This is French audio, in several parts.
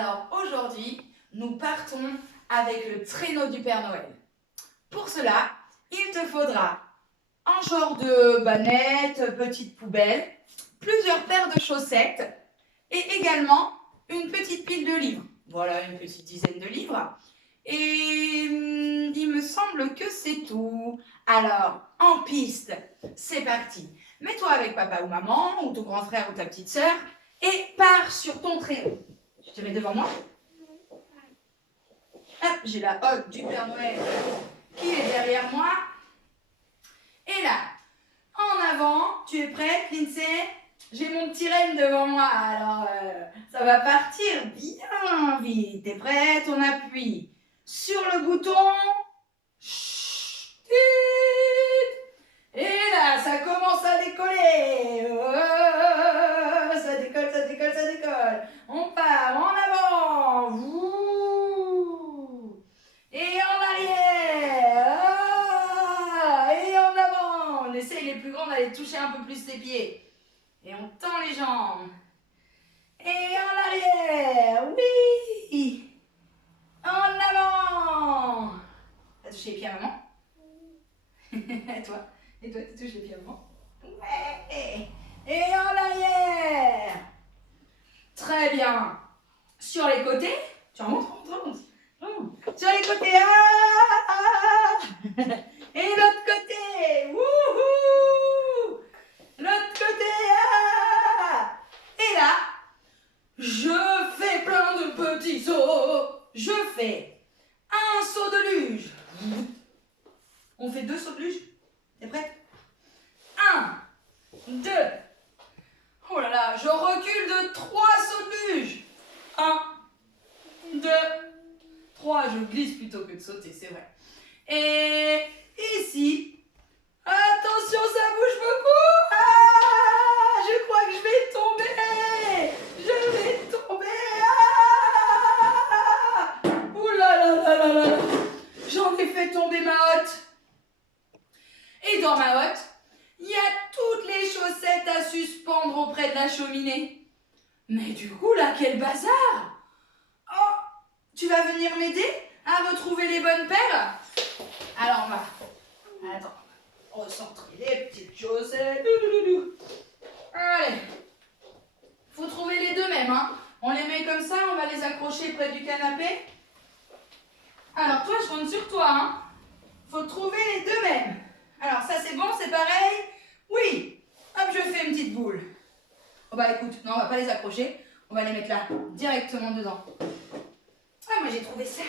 Alors aujourd'hui, nous partons avec le traîneau du Père Noël. Pour cela, il te faudra un genre de bannette, petite poubelle, plusieurs paires de chaussettes et également une petite pile de livres. Voilà, une petite dizaine de livres. Et il me semble que c'est tout. Alors, en piste, c'est parti. Mets-toi avec papa ou maman, ou ton grand frère ou ta petite sœur, et pars sur ton traîneau. Tu te mets devant moi. Hop, j'ai la hotte du Père Noël qui est derrière moi. Et là, en avant, tu es prête, Lindsay? J'ai mon petit renne devant moi, alors ça va partir bien vite. T'es prête? On appuie sur le bouton. Chut, et là, ça commence à décoller. Oh, ça décolle, ça décolle, ça décolle. On part en avant. Ouh. Et en arrière. Ah, et en avant. On essaye les plus grands d'aller toucher un peu plus les pieds. Et on tend les jambes. Et en arrière. Oui. En avant. T'as touché les pieds à maman? Et toi? Et toi, tu touches les pieds à maman? Ouais. Et en arrière. Très bien. Sur les côtés. Tu remontes, remonte. Sur les côtés. Ah. Et l'autre côté. Wouhou. L'autre côté. Ah. Et là, je fais plein de petits sauts. Je fais un saut de luge. On fait 2 sauts de luge. T'es prête? 1, 2. Oh là là, je recule de 3 sauts de luge. 1, 2, 3. Je glisse plutôt que de sauter, c'est vrai. Et ici, attention, ça bouge beaucoup. Ah, je crois que je vais tomber. Je vais tomber. Ah, ouh là là là là là. J'en ai fait tomber ma hotte. Et dans ma hotte, il y a toutes les chaussettes à suspendre auprès de la cheminée. Mais du coup, là, quel bazar! Oh, tu vas venir m'aider à retrouver les bonnes paires? Alors, on va... Attends, recentrer les petites chaussettes. Allez, faut trouver les deux mêmes, hein. On les met comme ça, on va les accrocher près du canapé. Alors, toi, je compte sur toi, hein. Faut trouver les deux mêmes. Alors, ça, c'est bon, c'est pareil? Oui. Hop, je fais une petite boule. Oh bah écoute, non, on va pas les accrocher. On va les mettre là, directement dedans. Ah, moi, j'ai trouvé ça.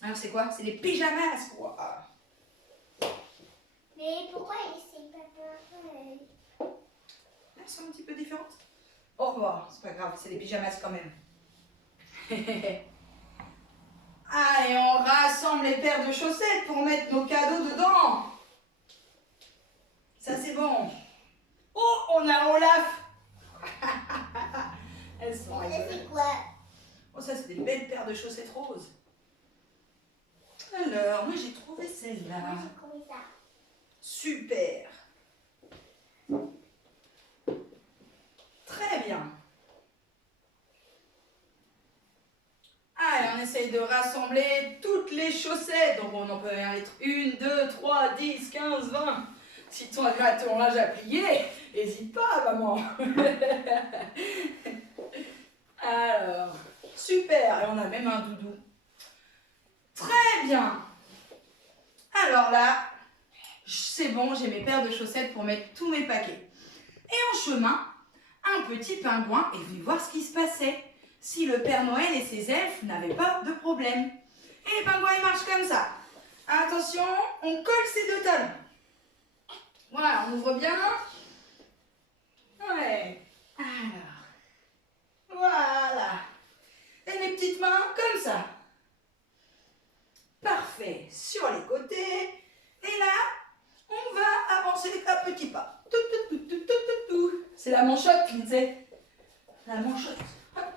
Alors, c'est quoi? C'est les pyjamas. Wow. Mais pourquoi c'est pas pareil? Elles sont un petit peu différentes. Oh, bah, c'est pas grave, c'est les pyjamas quand même. Allez, on rassemble les paires de chaussettes pour mettre nos cadeaux dedans. Ça, c'est bon. Oh, on a Olaf. Elles sont rigolotes. C'est quoi? Oh, ça, c'est des belles paires de chaussettes roses. Alors, moi, j'ai trouvé celle-là. Moi, j'ai trouvé ça. Super. Très bien. Allez, on essaye de rassembler toutes les chaussettes. Donc, on en peut en mettre 1, 2, 3, 10, 15, 20. Si ton linge a plié, n'hésite pas, maman. Alors, super. Et on a même un doudou. Très bien. Alors là, c'est bon, j'ai mes paires de chaussettes pour mettre tous mes paquets. Et en chemin, un petit pingouin est venu voir ce qui se passait. Si le Père Noël et ses elfes n'avaient pas de problème. Et les pingouins, ils marchent comme ça. Attention, on colle ces 2 talons. Voilà, on ouvre bien. Ouais. Alors, voilà. Et les petites mains comme ça. Parfait. Sur les côtés. Et là, on va avancer à petits pas. C'est la manchotte, Lindsay. La manchotte. Hop.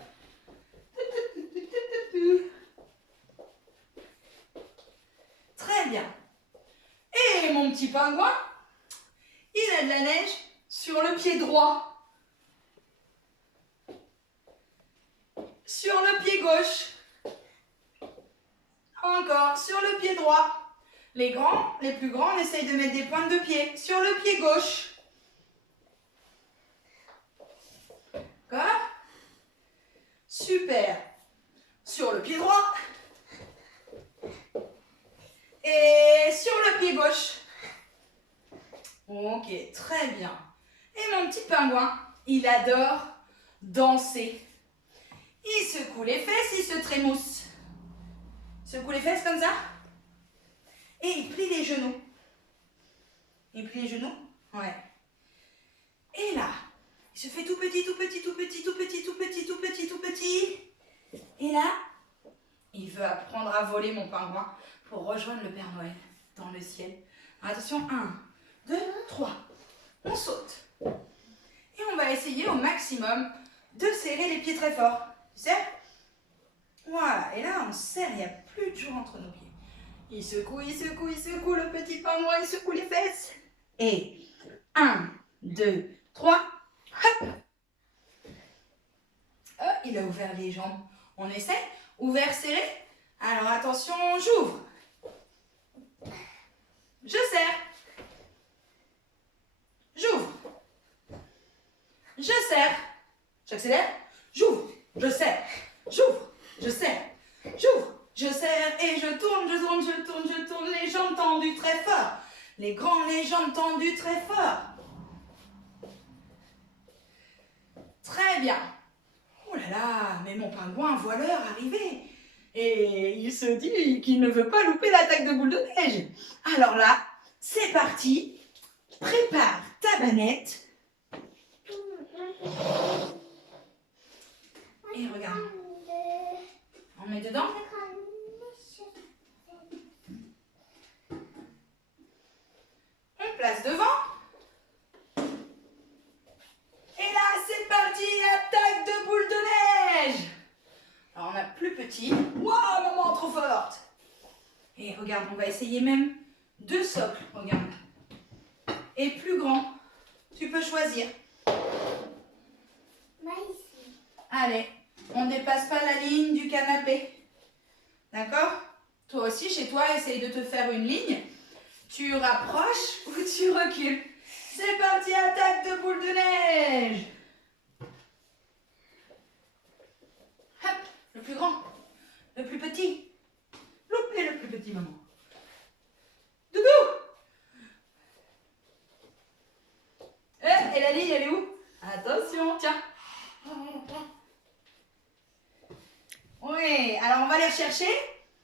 Très bien. Et mon petit pingouin, il a de la neige sur le pied droit. sur le pied gauche. Encore, sur le pied droit. Les plus grands, on essaye de mettre des pointes de pied sur le pied gauche. D'accord? Super. Sur le pied droit. Et sur le pied gauche. Ok, très bien. Et mon petit pingouin, il adore danser. Il secoue les fesses, il se trémousse. Il secoue les fesses comme ça. Et il plie les genoux. Il plie les genoux. Ouais. Et là, il se fait tout petit, tout petit, tout petit, tout petit, tout petit, tout petit, tout petit. Et là, il veut apprendre à voler, mon pingouin, pour rejoindre le Père Noël dans le ciel. Attention, 1, 2, 3. On saute. Et on va essayer au maximum de serrer les pieds très fort. Tu sais? Voilà. Et là, on serre, il n'y a plus de jour entre nos pieds. Il secoue, il secoue, il secoue le petit pingouin, il secoue les fesses. Et 1, 2, 3. Hop! Il a ouvert les jambes. On essaie. Ouvert, serré. Alors attention, j'ouvre. Je serre. J'ouvre. Je serre. J'accélère. J'ouvre. Je serre. J'ouvre. Je serre. J'ouvre. Je serre et je tourne, je tourne, je tourne, je tourne. Les jambes tendues très fort. Les jambes tendues très fort. Très bien. Oh là là, mais mon pingouin voit l'heure arriver. Et il se dit qu'il ne veut pas louper l'attaque de boule de neige. Alors là, c'est parti. Prépare ta banette. Et regarde. On met dedans. On place devant. Et là, c'est parti. Attaque de boule de neige. Alors, on a plus petit. Waouh, maman, trop forte. Et regarde, on va essayer même 2 socles. Regarde. Et plus grand. Tu peux choisir. Allez, on ne dépasse pas la ligne du canapé. D'accord? Toi aussi, chez toi, essaye de te faire une ligne. Tu rapproches ou tu recules. C'est parti, attaque de boule de neige. Hop, le plus grand, le plus petit. Loupé le plus petit, maman. Doudou! Et la ligne, elle est où? Attention, tiens. Oui, alors on va les rechercher.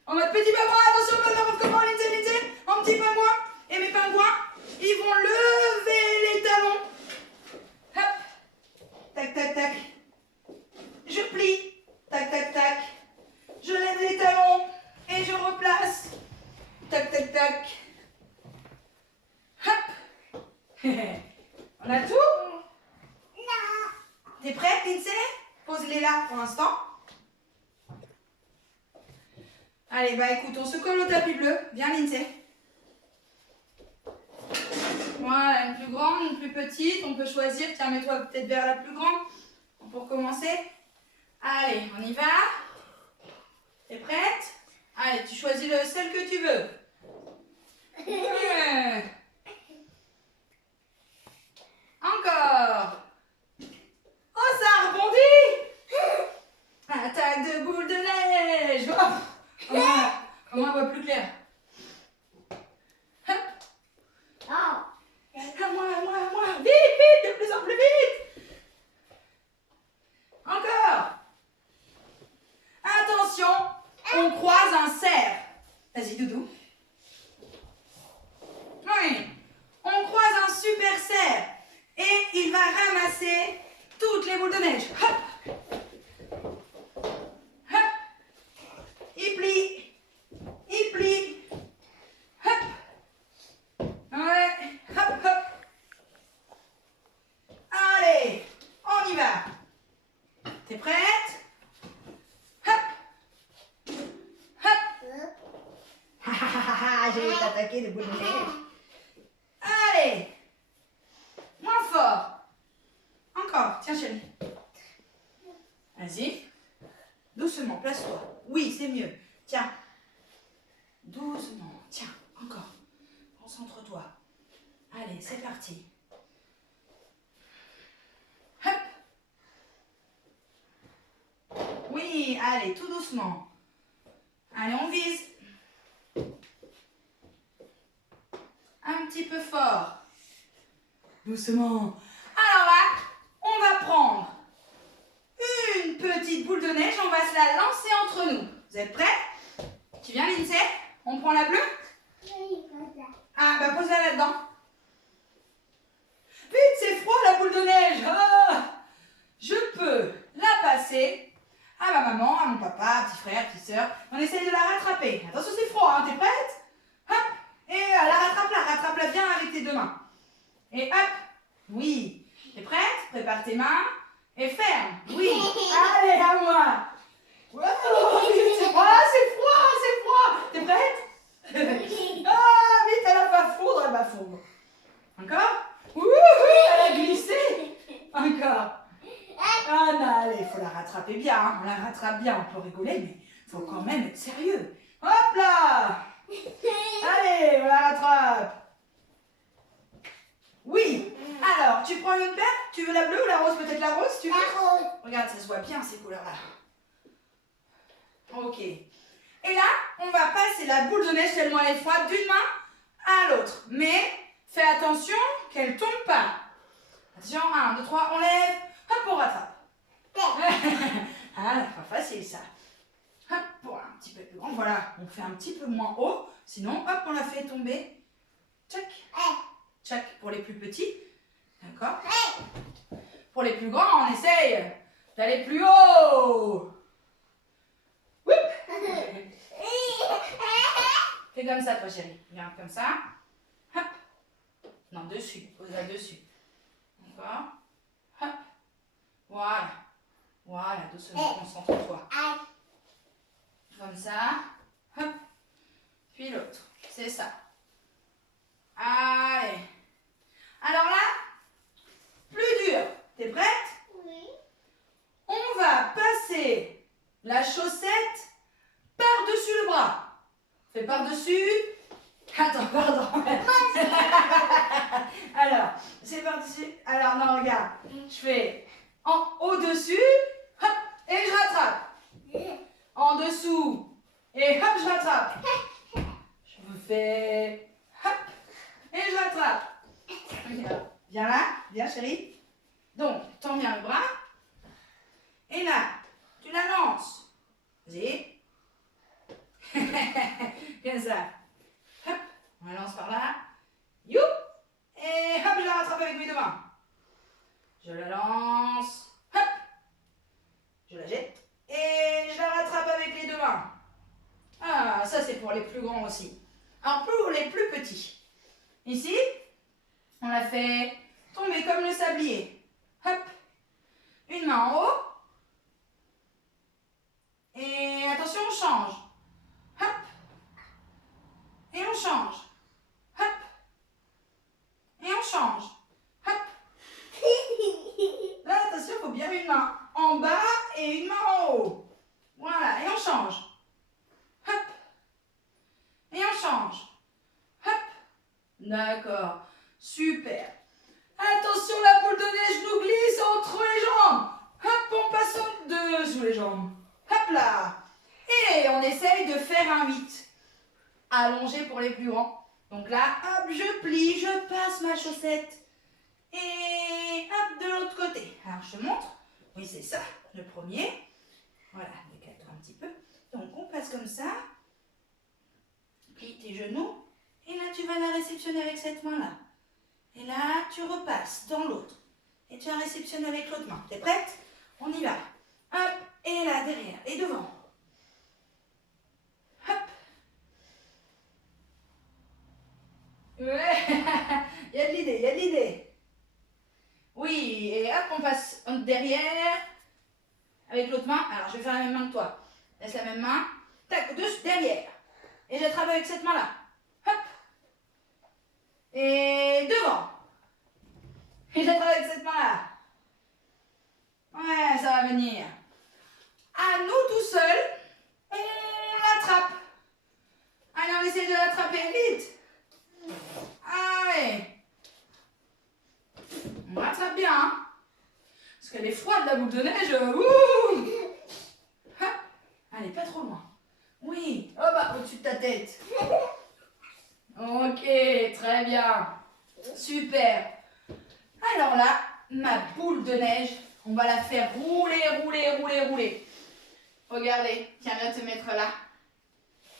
En mode petit pingouin, attention, n'importe comment, Lindsay, en petit pingouin. Et mes pingouins, ils vont lever les talons. Hop, tac, tac, tac. Je plie, tac, tac, tac. Je lève les talons et je replace. Tac, tac, tac. Hop. On a tout? Non. T'es prête, Lindsay? Pose-les là pour l'instant. Allez, bah écoute, on se colle au tapis bleu. Viens, Lindsay. Voilà, une plus grande, une plus petite. On peut choisir. Tiens, mets-toi peut-être vers la plus grande pour commencer. Allez, on y va. T'es prête? Allez, tu choisis celle que tu veux. Ouais. Encore. Oh, ça a rebondi. Attaque de boule de neige. Oh, on voit plus clair. Hop. À moi. Vite, de plus en plus vite. Encore. Attention, on croise un cerf. Vas-y, Doudou. Oui, on croise un super cerf. Et il va ramasser toutes les boules de neige. Hop. Hop. Il plie. Hop. Ouais. Hop. Allez, on y va. T'es prête? Hop. J'ai t'attaquer de boules de neige. Allez. Moins fort. Encore. Tiens, chérie. Vas-y. Doucement, place-toi. Oui, c'est mieux. Tiens. Doucement. Tiens, encore. Concentre-toi. Allez, c'est parti. Hop. Oui, allez, tout doucement. Allez, on vise. Un petit peu fort. Doucement. Alors là, on va prendre une petite boule de neige. On va se la lancer entre nous. Vous êtes prêts? Tu viens, Lindsay? On prend la bleue? Oui, comme ça. Ah, bah pose-la là-dedans. Vite, c'est froid la boule de neige. Ah, je peux la passer à ma maman, à mon papa, petit frère, petite soeur. On essaye de la rattraper. Attention, c'est froid, hein, t'es prête? Hop, et rattrape-la bien avec tes deux mains. Et hop, oui. T'es prête? Prépare tes mains et ferme. Oui. Allez, à moi. Wow, c'est froid, c'est froid. T'es prête? Ah, vite, elle va fondre. Encore? Ouh, elle a glissé. Encore. Ah non, allez, il faut la rattraper bien. Hein. On la rattrape bien, on peut rigoler, mais il faut quand même être sérieux. Hop là. Allez, on la rattrape. Oui. Alors, tu prends une paire? Tu veux la bleue ou la rose? Peut-être la rose, tu veux? La rose. Regarde, ça se voit bien ces couleurs-là. Ok. Et là, on va passer la boule de neige tellement elle est froide d'une main à l'autre. Mais fais attention qu'elle ne tombe pas. Attention, 1, 2, 3, on lève. Hop, on rattrape. Ah, pas facile ça. Hop, pour un petit peu plus grand. Voilà, on fait un petit peu moins haut. Sinon, hop, on la fait tomber. Tchac. Tchac pour les plus petits. D'accord. Pour les plus grands, on essaye d'aller plus haut. Fais comme ça, toi, chérie. Viens comme ça. Hop. Non, dessus. Pose-la dessus. D'accord. Hop. Voilà. Voilà, doucement, concentre-toi. Comme ça. Hop. Puis l'autre. C'est ça. Allez. Alors là, plus dur. T'es prête? Oui. On va passer la chaussette par-dessus le bras. Fais par-dessus. Attends, pardon. Alors, c'est par-dessus. Alors, non, regarde. Je fais au-dessus, hop, et je rattrape. En dessous, et hop, je rattrape. Je me fais, hop, et je rattrape. Regarde. Viens là, viens chérie. Donc, tends bien le bras. Et là, tu la lances. Vas-y. Comme ça. Hop, on la lance par là. You. Et hop, je la rattrape avec mes deux mains. Je la lance. Hop. Je la jette. Et je la rattrape avec les deux mains. Ah, ça c'est pour les plus grands aussi. Alors pour les plus petits. Ici, on la fait tomber comme le sablier. Hop. Une main en haut. Et attention, on change. Hop. Et on change. Hop. Et on change. Hop. Là, attention, il faut bien une main en bas et une main en haut. Voilà, et on change. Hop. Et on change. Hop. D'accord. Super. Attention, la boule de neige nous glisse entre les jambes. Hop, on passe sous les jambes. Hop là. Et on essaye de faire un 8. Allongé pour les plus grands. Donc là, hop, je plie, je passe ma chaussette. Et hop, de l'autre côté. Alors, je te montre. Oui, c'est ça, le premier. Voilà, décale-toi un petit peu. Donc, on passe comme ça. Plie tes genoux. Et là, tu vas la réceptionner avec cette main-là. Et là, tu repasses dans l'autre. Et tu la réceptionnes avec l'autre main. T'es prête? On y va. Hop, et là, derrière, et devant. Hop. Ouais, il y a de l'idée, il y a de l'idée. Oui, et hop, on passe derrière avec l'autre main. Alors, je vais faire la même main que toi. Laisse la même main. Tac, derrière. Et j'attrape avec cette main-là. Hop. Et devant. Et j'attrape avec cette main-là. Ouais, ça va venir. À nous tout seuls. rattrape bien. Hein, parce qu'elle est froide, la boule de neige. Ouh. Hop. Allez, pas trop loin. Oui. Oh bah, au-dessus de ta tête. Ok, très bien. Super. Alors là, ma boule de neige, on va la faire rouler, rouler, rouler, rouler. Regardez, tiens, viens te mettre là.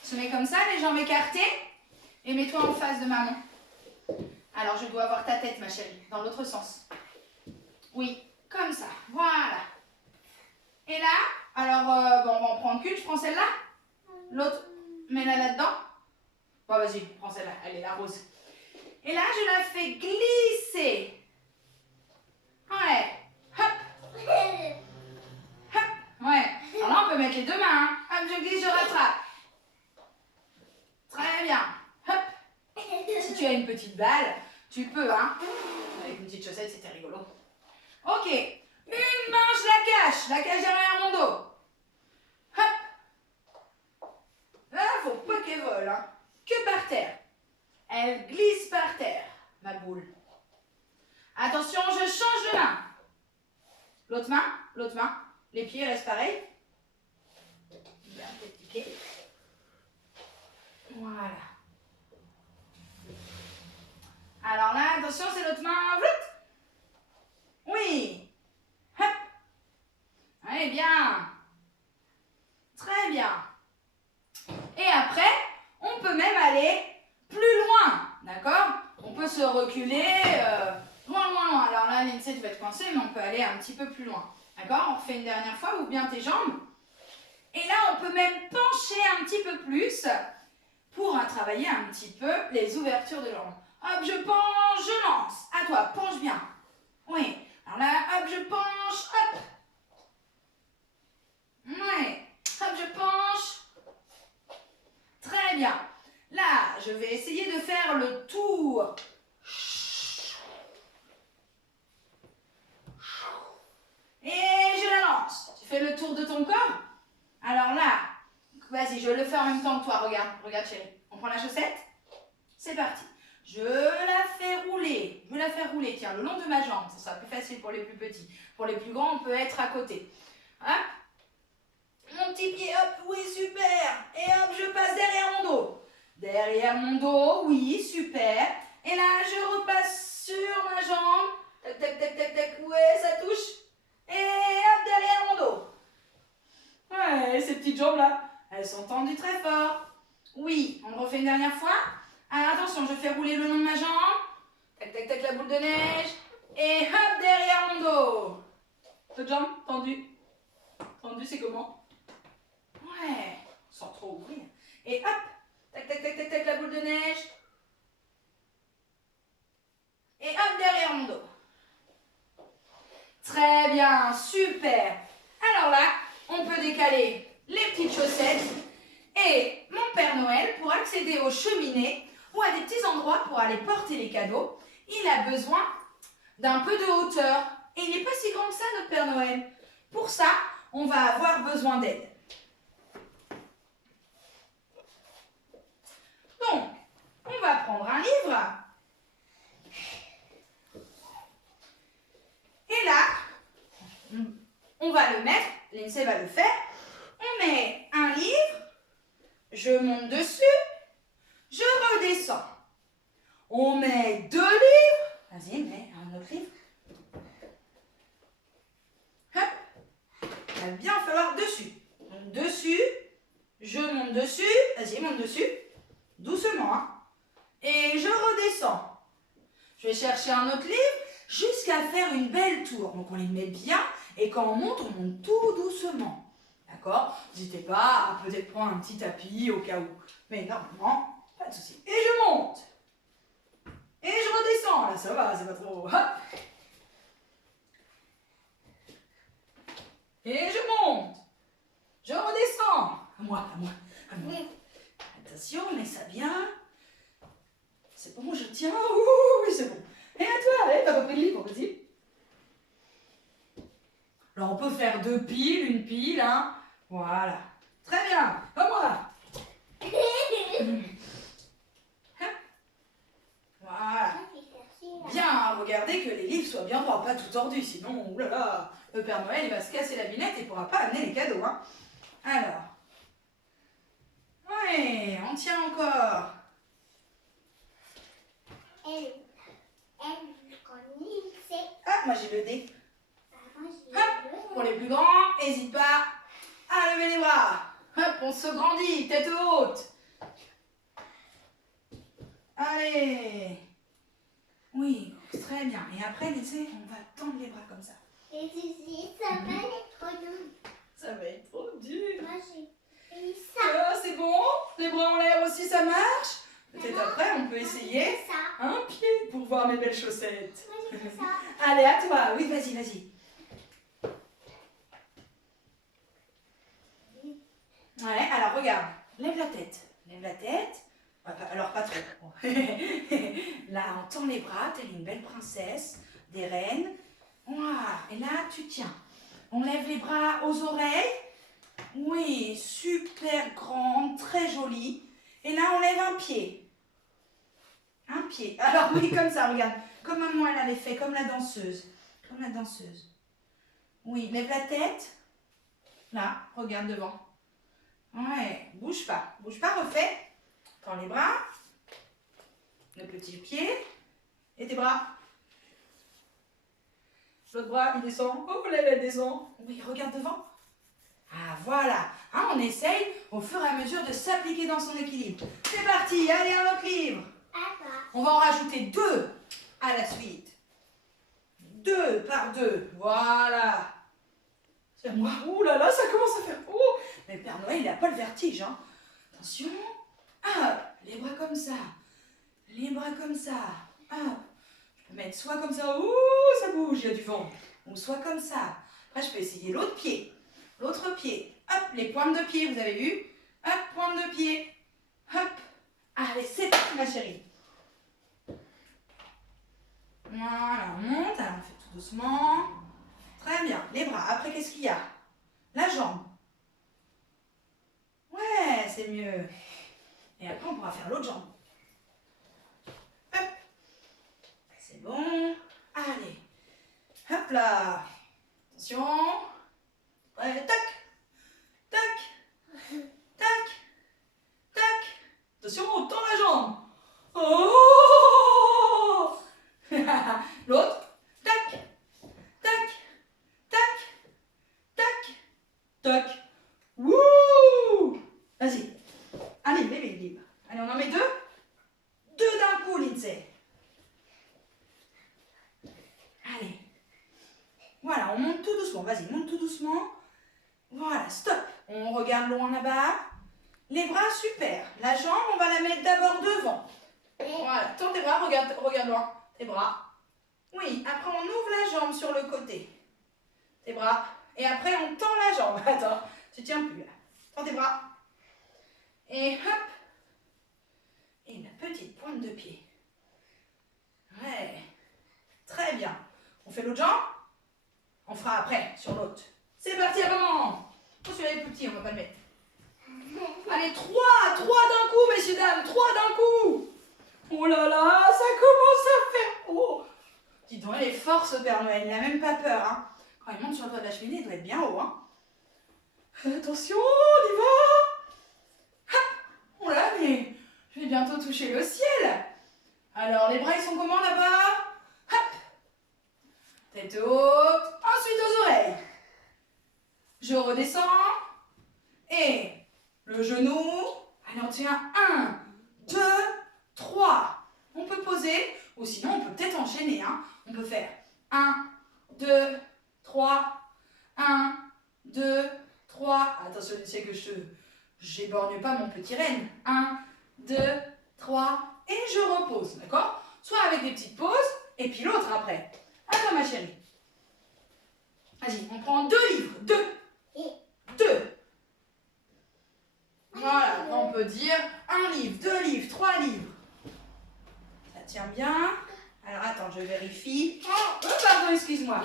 Tu mets comme ça, les jambes écartées, et mets-toi en face de maman. Alors, je dois voir ta tête, ma chérie, dans l'autre sens. Oui, comme ça, voilà. Et là, alors, bon, on va en prendre qu'une, je prends celle-là. L'autre, mets-la là-dedans. Bon, vas-y, prends celle-là, elle est la rose. Et là, je la fais glisser. Ouais, hop. Hop, ouais. Alors là, on peut mettre les deux mains. Hein. Hop, je glisse, je rattrape. Très bien. Hop. Si tu as une petite balle, tu peux, hein. Avec une petite chaussette, c'était rigolo. Ok. Une main, je la cache derrière mon dos. Hop. Là, faut pas qu'elle vole, hein. Que par terre. Elle glisse par terre, ma boule. Attention, je change de main. L'autre main. Les pieds restent pareils. Bien, les petits pieds. Voilà. Alors là, attention, c'est l'autre main. Vlout. Oui. Hop. Allez, bien. Très bien. Et après, on peut même aller plus loin. D'accord? On peut se reculer loin, loin, loin. Alors là, Lindsay, tu vas être coincée, mais on peut aller un petit peu plus loin. D'accord? On refait une dernière fois. Ouvre bien tes jambes. Et là, on peut même pencher un petit peu plus pour travailler un petit peu les ouvertures de jambes. Hop, je penche, je lance. À toi, penche bien. Oui. Alors là, hop, je penche, hop. Oui. Hop, je penche. Très bien. Là, je vais essayer de faire le tour. Et je la lance. Tu fais le tour de ton corps. Alors là, vas-y, je le fais en même temps que toi. Regarde, regarde chérie. On prend la chaussette. C'est parti. Je la fais rouler. Je la fais rouler, tiens, le long de ma jambe. Ça sera plus facile pour les plus petits. Pour les plus grands, on peut être à côté. Hop. Mon petit pied, hop, oui, super. Et hop, je passe derrière mon dos. Derrière mon dos, oui, super. Et là, je repasse sur ma jambe. Tac, tac, tac, tac, tac. Ouais, ça touche. Et hop, derrière mon dos. Ouais, ces petites jambes-là, elles sont tendues très fort. Oui, on le refait une dernière fois. Alors attention, je fais rouler le long de ma jambe. Tac, tac, tac, la boule de neige. Et hop, derrière mon dos. L'autre jambe, tendue. Tendue, c'est comment? Ouais, sans trop ouvrir. Et hop, tac, tac, tac, tac, tac, la boule de neige. Et hop, derrière mon dos. Très bien, super. Alors là, on peut décaler les petites chaussettes et mon Père Noël, pour accéder aux cheminées ou à des petits endroits pour aller porter les cadeaux, il a besoin d'un peu de hauteur. Et il n'est pas si grand que ça, notre Père Noël. Pour ça, on va avoir besoin d'aide. Donc, on va prendre un livre. Et là, on va le mettre, Lindsay va le faire. On met un livre, je monte dessus, je redescends. On met 2 livres. Vas-y, mets un autre livre. Hop. Il va bien falloir dessus. Donc dessus, je monte dessus. Vas-y, monte dessus. Doucement, hein. Et je redescends. Je vais chercher un autre livre jusqu'à faire une belle tour. Donc on les met bien. Et quand on monte tout doucement. D'accord? N'hésitez pas à peut-être prendre un petit tapis au cas où. Mais normalement, pas de souci. Et je monte. Et je redescends. Là, ça va, c'est pas trop. Hop. Et je monte. Je redescends. À moi, à moi, à moi. Attention, mets ça bien. C'est bon, je tiens. Ouh, oui, c'est bon. Et à toi, allez, t'as pas pris le livre, vas-y. Alors, on peut faire 2 piles, une pile, hein. Voilà. Très bien. Comme moi. Voilà. Bien, regardez que les livres soient soit bien droit, pas tout tordu, sinon, oulala, le Père Noël, il va se casser la binette et il ne pourra pas amener les cadeaux, hein. Alors, ouais, on tient encore. Ah, moi j'ai le dé. Hop, pour les plus grands, n'hésite pas à lever les bras. Hop, on se grandit, tête haute. Allez. Oui, très bien. Et après, Lindsay, on va tendre les bras comme ça. Et ça va être trop dur. Ça va être trop dur. Moi, j'ai fait ça. C'est bon? Les bras en l'air aussi, ça marche? Peut-être Maman, après, on peut essayer ça. un pied pour voir mes belles chaussettes. Moi, j'ai fait ça. Allez, à toi. Oui, vas-y, vas-y. Ouais, alors regarde. Lève la tête. Lève la tête. Alors, pas trop. Là, on tend les bras, telle une belle princesse, des reines. Voilà. Et là, tu tiens. On lève les bras aux oreilles. Oui, super grande, très jolie. Et là, on lève un pied. Un pied. Alors oui, comme ça, regarde. Comme maman, elle avait fait, comme la danseuse. Comme la danseuse. Oui, lève la tête. Là, regarde devant. Ouais, bouge pas, refais. Tends les bras. Le petit pied. Et tes bras. L'autre bras, il descend. Oh, là, elle descend. Oui, regarde devant. Ah, voilà. Hein, on essaye au fur et à mesure de s'appliquer dans son équilibre. C'est parti, allez, un autre livre. On va en rajouter 2 à la suite. 2 par 2. Voilà. C'est moi. Ouh là là, ça commence à faire. Oh, mais le Père Noël, il n'a pas le vertige. Hein. Attention. Ah, les bras comme ça. Les bras comme ça. Ah, je peux mettre soit comme ça. Ouh, ça bouge, il y a du vent. Ou soit comme ça. Après, je peux essayer l'autre pied. L'autre pied. Hop, les pointes de pied, vous avez vu? Hop, pointe de pied. Hop. Allez, c'est parti, ma chérie. Voilà, on monte. Alors, on fait tout doucement. Très bien. Les bras. Après, qu'est-ce qu'il y a? La jambe. Ouais, c'est mieux. Et après, on pourra faire l'autre jambe. Hop. C'est bon. Allez. Hop là. Attention. Ouais, tac. Tac. Tac. Tac. Attention, on tend la jambe. Oh. L'autre. Tac. Tac. Tac. Tac. Tac. Wouh. Vas-y. Allez, bébé, libre. Allez, on en met 2. 2 d'un coup, Lindsay. Allez. Voilà, on monte tout doucement. Vas-y, monte tout doucement. Voilà, stop. On regarde loin là-bas. Les bras, super. La jambe, on va la mettre d'abord devant. Voilà, tends tes bras, regarde loin. Tes bras. Oui, après on ouvre la jambe sur le côté. Tes bras. Et après on tend la jambe. Attends, tu tiens plus là. Tends tes bras. Et hop. Et la petite pointe de pied. Ouais. Très bien. On fait l'autre jambe. On fera après sur l'autre. C'est parti avant. Oh, celui-là est plus petit, on va pas le mettre. Allez, 3 d'un coup, messieurs, dames, 3 d'un coup. Oh là là, ça commence à faire. Oh, dis donc, il est fort ce Père Noël, il n'a même pas peur. Hein. Quand il monte sur le toit de la cheminée, il doit être bien haut. Hein. Attention, on y va. Ah, oh là, mais je vais bientôt toucher le ciel. Alors, les bras, ils sont comment là-bas? Hop. Tête haute, ensuite aux oreilles. Je redescends. Et le genou. Allez, on tient 1, 2, 3. On peut poser, ou sinon on peut peut-être enchaîner. Hein. On peut faire 1, 2, 3, 1, 2, 3. Attention, c'est que j'éborgne pas mon petit renne. 1, 2, 3, et je repose. D'accord? Soit avec des petites pauses, et puis l'autre après. À toi, ma chérie. Vas-y, on prend 2 livres. 2. 2. Voilà, on peut dire 1 livre, 2 livres, 3 livres. Ça tient bien. Alors attends, je vérifie. Oh, pardon, excuse-moi.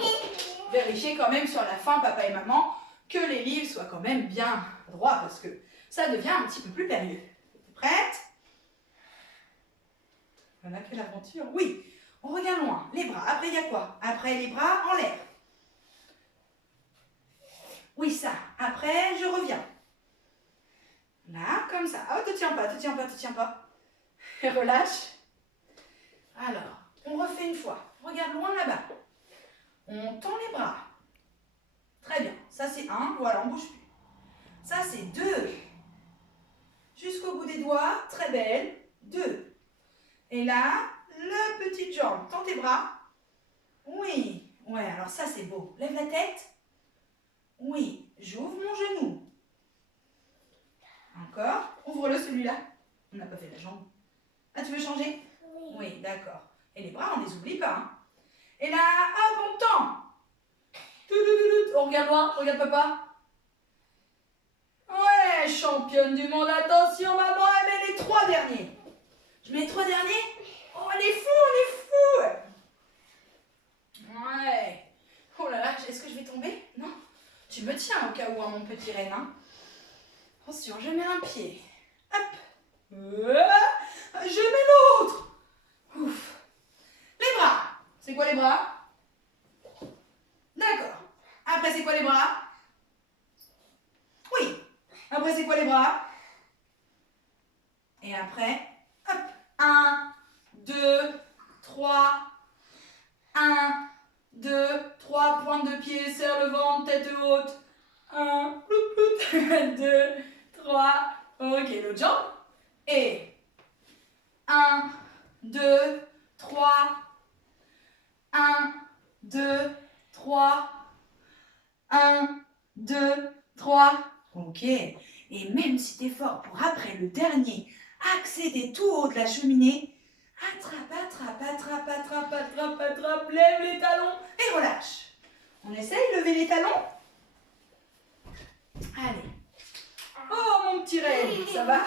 Vérifiez quand même sur la fin, papa et maman, que les livres soient quand même bien droits parce que ça devient un petit peu plus périlleux. Prête? Voilà, quelle aventure. Oui, On regarde loin. Les bras. Après, il y a quoi? Après, les bras en l'air. Oui, ça. Après, je reviens. Là, comme ça. Ah, te tiens pas, te tiens pas, te tiens pas. Et relâche. Alors, on refait une fois. Regarde loin là-bas. On tend les bras. Très bien. Ça, c'est 1. Voilà, on bouge plus. Ça, c'est 2. Jusqu'au bout des doigts. Très belle. 2. Et là, la petite jambe. Tends tes bras. Oui. Ouais, alors ça, c'est beau. Lève la tête. Oui. J'ouvre mon genou. Encore. Ouvre-le celui-là. On n'a pas fait la jambe. Ah, tu veux changer? Oui. Oui, d'accord. Et les bras, on ne les oublie pas. Hein. Et là, hop, on tend. On regarde loin, regarde papa. Ouais, championne du monde. Attention, maman, elle met les 3 derniers. Je mets les 3 derniers. Oh, on est fou, on est fou. Ouais. Oh là là, est-ce que je vais tomber? Non. Tu me tiens au cas où, hein, mon petit renne. Hein. Attention, je mets un pied. Hop. Je mets l'autre. Ouf. Les bras. C'est quoi les bras? D'accord. Après, c'est quoi les bras? Oui. Après, c'est quoi les bras? Et après, hop. 1, 2, 3. 1, 2, 3. Pointe de pied, serre le ventre, tête haute. 1, 2, 3. Ok, l'autre jambe. Et 1, 2, 3. 1, 2, 3. 1, 2, 3. Ok. Et même si tu es fort pour après le dernier, accéder tout haut de la cheminée, attrape, attrape, attrape, attrape, attrape, attrape, lève les talons et relâche. On essaye, lever les talons. Allez. Oh mon petit rêve, ça va?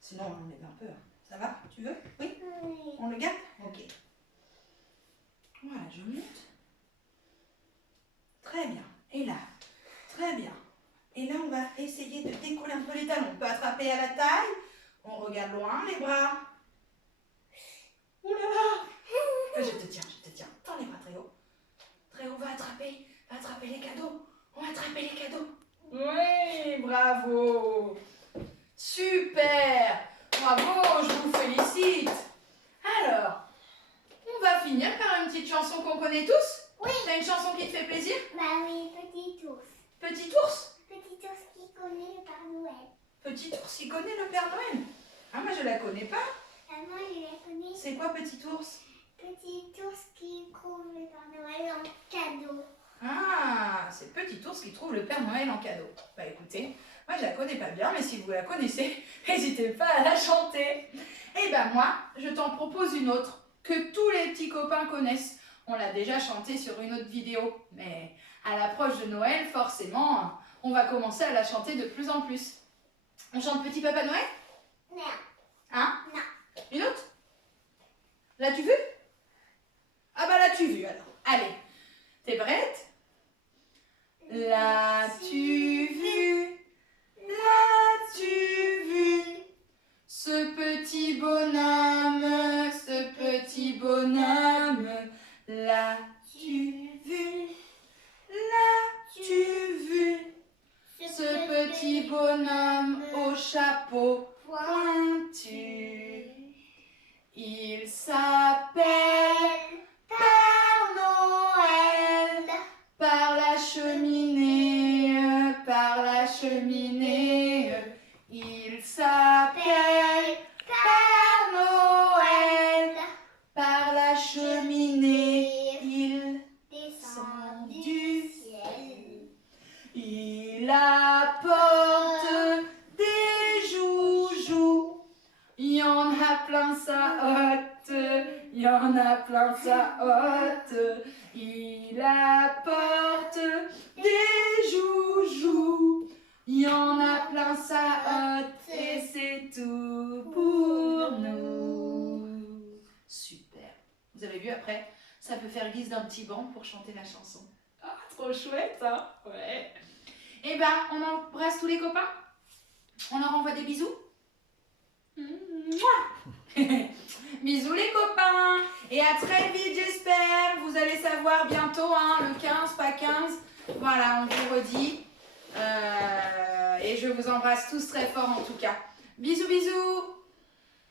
Sinon on enlève un peu. Ça va? Tu veux? Oui? Oui. On le garde? Ok. Voilà, je monte. Très bien. Et là, très bien. Et là, on va essayer de décoller un peu les talons. On peut attraper à la taille. On regarde loin les bras. Ouh là là! Je te tiens, je te tiens. Tends les bras très haut. Très haut, va attraper les cadeaux. On va attraper les cadeaux. Oui, bravo. Super. Bravo, je vous félicite. Alors, on va finir par une petite chanson qu'on connaît tous. Oui. T'as une chanson qui te fait plaisir? Bah oui, petit ours. Petit ours. Petit ours qui connaît le Père Noël. Petit ours, il connaît le Père Noël. Ah, moi je la connais pas. Moi, je la connais. C'est quoi Petit ours? Petit ours qui trouve le Père Noël en cadeau. Ah, c'est Petit ours qui trouve le Père Noël en cadeau. Bah écoutez, moi je la connais pas bien, mais si vous la connaissez, n'hésitez pas à la chanter. Et ben moi, je t'en propose une autre que tous les petits copains connaissent. On l'a déjà chantée sur une autre vidéo, mais à l'approche de Noël, forcément, on va commencer à la chanter de plus en plus. On chante Petit Papa Noël? Non. Hein? Non. Une autre? L'as-tu vu? Ah bah l'as-tu vu alors. Allez, t'es prête? L'as-tu vu? L'as-tu vu? Ce petit bonhomme, l'as-tu vu? L'as-tu vu? Ce petit bonhomme au chapeau pointu. Il s'appelle Père Noël. Par la cheminée, il s'appelle Père Noël. Par la cheminée, il descend du ciel. Il apporte des joujoux. Il y en a plein sa hotte. Il y en a plein sa hotte. Il apporte des joujoux. Il y en a plein sa hotte. Et c'est tout pour nous. Super. Vous avez vu après, ça peut faire guise d'un petit banc pour chanter la chanson. Ah, trop chouette, hein? Ouais. Eh ben, on embrasse tous les copains. On leur envoie des bisous. Mouah. Bisous les copains. Et à très vite, j'espère. Vous allez savoir bientôt, hein, le 15, pas 15. Voilà, on vous redit. Et je vous embrasse tous très fort en tout cas. Bisous, bisous.